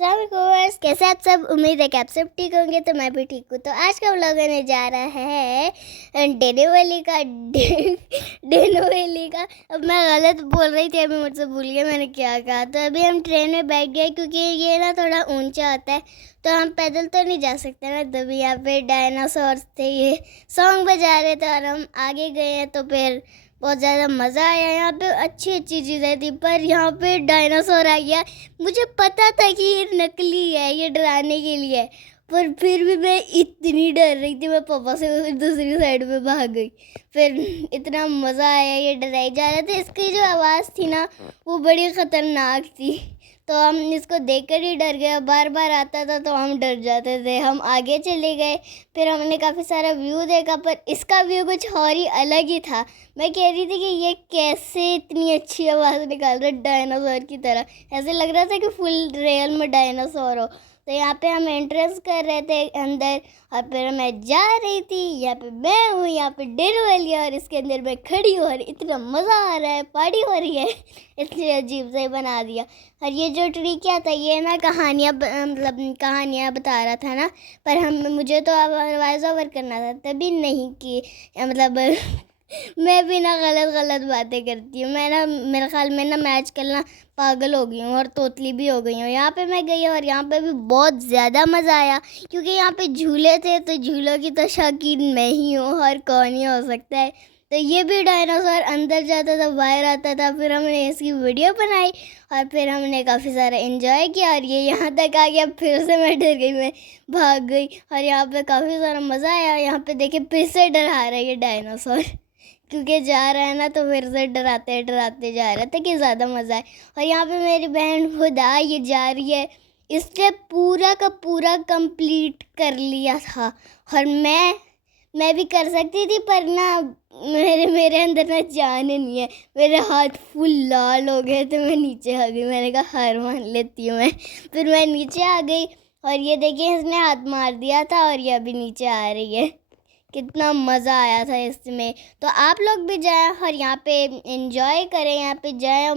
Viewers, कैसे आप सब। उम्मीद है कि आप सब ठीक होंगे। तो मैं भी ठीक हूँ। तो आज का व्लॉग आने जा रहा है डेनोवेली का डेनोवेली का। अब मैं गलत बोल रही थी, अभी मुझसे भूल गया मैंने क्या कहा। तो अभी हम ट्रेन में बैठ गए क्योंकि ये ना थोड़ा ऊंचा होता है, तो हम पैदल तो नहीं जा सकते ना। तभी यहाँ पे डायनासोर थे, ये सॉन्ग बजा रहे थे और हम आगे गए हैं। तो फिर बहुत ज़्यादा मज़ा आया। यहाँ पे अच्छी अच्छी चीज़ें थी, पर यहाँ पे डायनासोर आ गया। मुझे पता था कि ये नकली है, ये डराने के लिए है, पर फिर भी मैं इतनी डर रही थी, मैं पापा से दूसरी साइड में भाग गई। फिर इतना मज़ा आया, ये डराई जा रहे थे। इसकी जो आवाज़ थी ना, वो बड़ी ख़तरनाक थी। तो हम इसको देखकर ही डर गए। बार बार आता था तो हम डर जाते थे। हम आगे चले गए, फिर हमने काफ़ी सारा व्यू देखा, पर इसका व्यू कुछ और ही अलग ही था। मैं कह रही थी कि ये कैसे इतनी अच्छी आवाज़ निकाल रहा है डायनासोर की तरह। ऐसे लग रहा था कि फुल रियल में डायनासोर हो। तो यहाँ पे हम एंट्रेंस कर रहे थे अंदर, और फिर मैं जा रही थी। यहाँ पे मैं हूँ, यहाँ पे डेनोवेली है और इसके अंदर मैं खड़ी हूँ और इतना मज़ा आ रहा है, पार्टी हो रही है। इतनी अजीब से बना दिया। और ये जो ट्री क्या था, ये ना कहानियाँ मतलब कहानियाँ बता रहा था ना, पर मुझे तो वॉइस ओवर करना था, तभी नहीं कि मतलब मैं भी ना गलत बातें करती हूँ। मैं ना, मेरे ख्याल में ना, मैं आजकल ना पागल हो गई हूँ और तोतली भी हो गई हूँ। यहाँ पे मैं गई और यहाँ पे भी बहुत ज़्यादा मज़ा आया, क्योंकि यहाँ पे झूले थे। तो झूलों की तो शौकीन मैं ही हूँ, और कौन ही हो सकता है। तो ये भी डायनासोर अंदर जाता था, बाहर आता था। फिर हमने इसकी वीडियो बनाई और फिर हमने काफ़ी सारा एंजॉय किया। और ये यहाँ तक आ गया, फिर से मैं डर गई, मैं भाग गई। और यहाँ पे काफ़ी सारा मज़ा आया। यहाँ पे देखिए, फिर से डरा रहा है ये डायनासोर, क्योंकि जा रहा है ना, तो फिर से डराते डराते जा रहा था कि ज़्यादा मज़ा है। और यहाँ पे मेरी बहन खुदा ये जा रही है, इसने पूरा का पूरा कंप्लीट कर लिया था। और मैं भी कर सकती थी, पर ना मेरे अंदर ना जान नहीं है। मेरे हाथ फुल लाल हो गए, तो मैं नीचे आ गई। मैंने कहा हार मान लेती हूँ मैं। फिर मैं नीचे आ गई और ये देखिए, इसने हाथ मार दिया था और ये अभी नीचे आ रही है। कितना मज़ा आया था इसमें। तो आप लोग भी जाएं और यहाँ पे एंजॉय करें। यहाँ पे जाएं।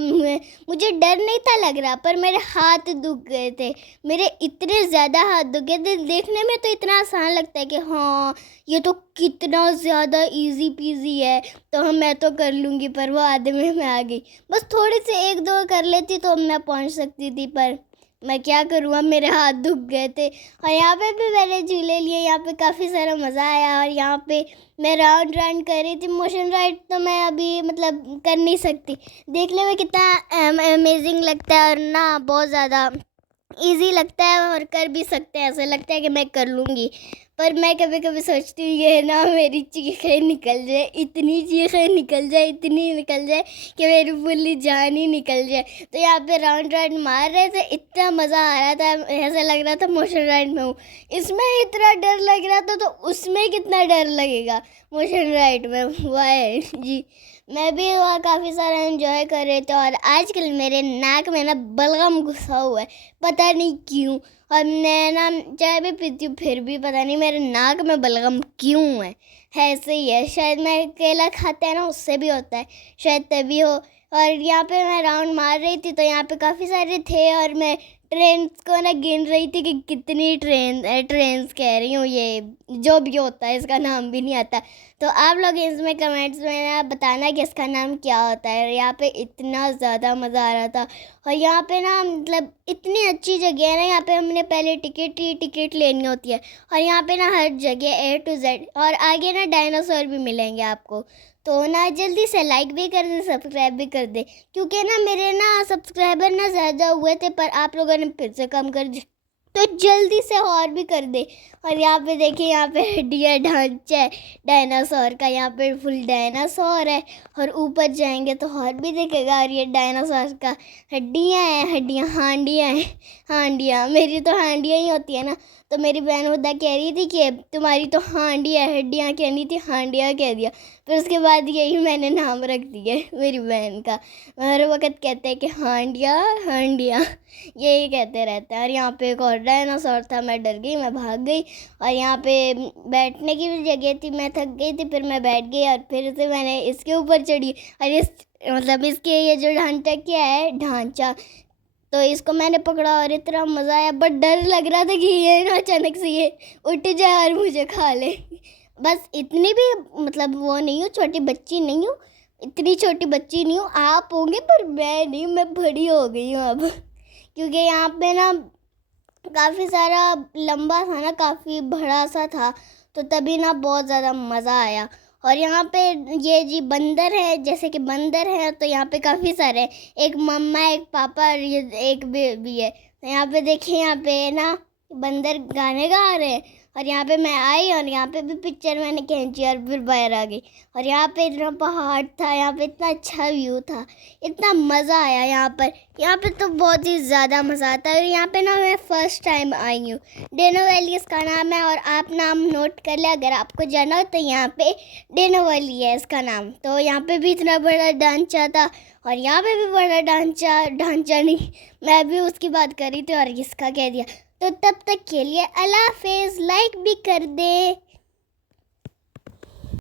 मुझे डर नहीं था लग रहा, पर मेरे हाथ दुख गए थे। मेरे इतने ज़्यादा हाथ दुख गए थे। देखने में तो इतना आसान लगता है कि हाँ, ये तो कितना ज़्यादा इजी पीजी है, तो मैं तो कर लूँगी। पर वो आधे में मैं आ गई। बस थोड़ी सी एक दो कर लेती तो मैं पहुँच सकती थी, पर मैं क्या करूँ, अब मेरे हाथ दुख गए थे। और यहाँ पे भी मैंने झूले लिए। यहाँ पे काफ़ी सारा मज़ा आया। और यहाँ पे मैं राउंड राउंड कर रही थी। मोशन राइड तो मैं अभी मतलब कर नहीं सकती। देखने में कितना अमेजिंग लगता है, और ना बहुत ज़्यादा इजी लगता है, और कर भी सकते हैं। ऐसा लगता है कि मैं कर लूँगी। पर मैं कभी कभी सोचती हूँ ये ना मेरी चीखें निकल जाए, इतनी चीखें निकल जाए, इतनी निकल जाए कि मेरी पूरी जान ही निकल जाए। तो यहाँ पे राउंड राउंड मार रहे थे, इतना मज़ा आ रहा था। ऐसा लग रहा था मोशन राइड में हूँ। इसमें इतना डर लग रहा था, तो उसमें कितना डर लगेगा मोशन राइड में। वाह जी। मैं भी वहाँ काफ़ी सारा एंजॉय कर रहे थे। और आजकल मेरे नाक में ना बलगम घुसा हुआ है, पता नहीं क्यों। और मैं ना चाय भी पीती हूँ, फिर भी पता नहीं मेरे नाक में बलगम क्यों है। ऐसे ही है, शायद मैं केला खाते हैं ना, उससे भी होता है, शायद तभी हो। और यहाँ पे मैं राउंड मार रही थी, तो यहाँ पे काफ़ी सारे थे, और मैं ट्रेन को ना गिन रही थी कि कितनी ट्रेन्स कह रही हूँ, ये जो भी होता है, इसका नाम भी नहीं आता। तो आप लोग इसमें कमेंट्स में ना बताना कि इसका नाम क्या होता है। यहाँ पे इतना ज़्यादा मज़ा आ रहा था। और यहाँ पे ना मतलब इतनी अच्छी जगह है ना। यहाँ पे हमने पहले टिकट लेनी होती है। और यहाँ पे ना हर जगह A to Z, और आगे ना डायनासोर भी मिलेंगे आपको। तो ना जल्दी से लाइक भी कर दे, सब्सक्राइब भी कर दे, क्योंकि ना मेरे ना सब्सक्राइबर ना ज़्यादा हुए थे, पर आप लोगों ने फिर से कम कर दिए, तो जल्दी से और भी कर दे। और यहाँ पे देखिए, यहाँ पे हड्डियाँ ढांचा है डायनासोर का। यहाँ पे फुल डायनासोर है, और ऊपर जाएंगे तो और भी दिखेगा। और ये डायनासोर का हड्डियाँ हैं, हड्डियाँ हांडियाँ हैं, हांडियाँ। मेरी तो हांडियाँ ही होती है ना। तो मेरी बहन उदा कह रही थी कि तुम्हारी तो हांडियाँ है, हड्डियाँ कहनी थी, हांडियाँ कह दिया। फिर उसके बाद यही मैंने नाम रख दिया मेरी बहन का। हर वक्त कहते हैं कि हांडिया हांडिया, यही कहते रहते हैं। और यहाँ पे एक और डायनासोर था, मैं डर गई, मैं भाग गई। और यहाँ पे बैठने की भी जगह थी, मैं थक गई थी, फिर मैं बैठ गई। और फिर से मैंने इसके ऊपर चढ़ी। और इस मतलब इसके ये जो ढांचा क्या है, ढांचा तो इसको मैंने पकड़ा और इतना मज़ा आया, बट डर लग रहा था कि ये ना अचानक से ये उठ जाए और मुझे खा ले। बस इतनी भी मतलब वो नहीं हूँ, छोटी बच्ची नहीं हूँ, इतनी छोटी बच्ची नहीं हूँ, आप होंगे पर मैं नहीं, मैं बड़ी हो गई हूँ अब। क्योंकि यहाँ पे ना काफ़ी सारा लंबा था ना, काफ़ी बड़ा सा था, तो तभी ना बहुत ज़्यादा मज़ा आया। और यहाँ पे ये जी बंदर है, जैसे कि बंदर है तो यहाँ पे काफ़ी सारे हैं, एक मम्मा एक पापा और ये एक बेबी है। तो यहाँ पे देखिए, यहाँ पे ना बंदर गाने गा रहे हैं और यहाँ पे मैं आई और यहाँ पे भी पिक्चर मैंने खींची और फिर बाहर आ गई। और यहाँ पे इतना पहाड़ था, यहाँ पे इतना अच्छा व्यू था, इतना मज़ा आया यहाँ पर। यहाँ पे तो बहुत ही ज़्यादा मज़ा आता है। और यहाँ पे ना मैं फ़र्स्ट टाइम आई हूँ। डेनो वैली इसका नाम है, और आप नाम नोट कर ले अगर आपको जाना हो तो। यहाँ पे डेनो वैली है इसका नाम। तो यहाँ पे भी इतना बड़ा ढांचा था और यहाँ पे भी बड़ा ढांचा नहीं, मैं भी उसकी बात कर रही थी और इसका कह दिया। तो तब तक के लिए अल्लाह हाफिज़, लाइक भी कर दे।